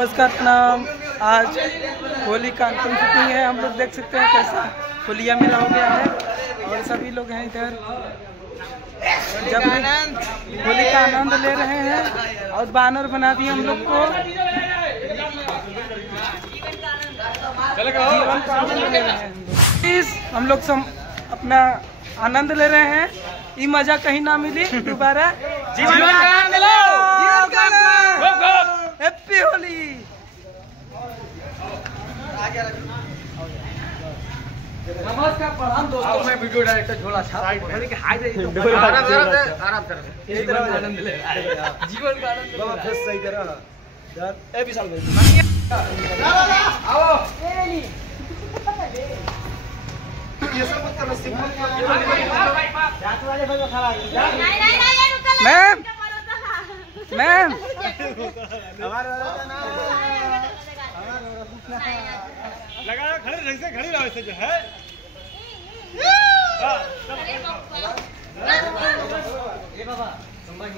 नमस्कार प्रणाम। आज होली का अंतिम शूटिंग है। हम लोग देख सकते हैं कैसा होलिया मेला हो गया है और सभी लोग हैं इधर जब होली का आनंद ले रहे हैं और बैनर बना दिए हम लोग को। जीवन का आनंद ले रहे हैं हम लोग सब अपना आनंद ले रहे हैं। ये मजा कहीं ना मिली दोबारा। जीवन का आनंद लो। हैप्पी होली। नमस्कार प्रणाम दोस्तों, मैं वीडियो डायरेक्टर झोला छाप आराम कर आनंद ले जीवन का आनंद बाबा फेस सही तरह यार ए विशाल भाई आओ ये सब मत करो सिंपल जात वाले भाई खड़ा नहीं मैम मैम हमारे वाला ना लगा खड़े ऐसे खड़ी रहो ऐसे जो है ये बाबा संभाल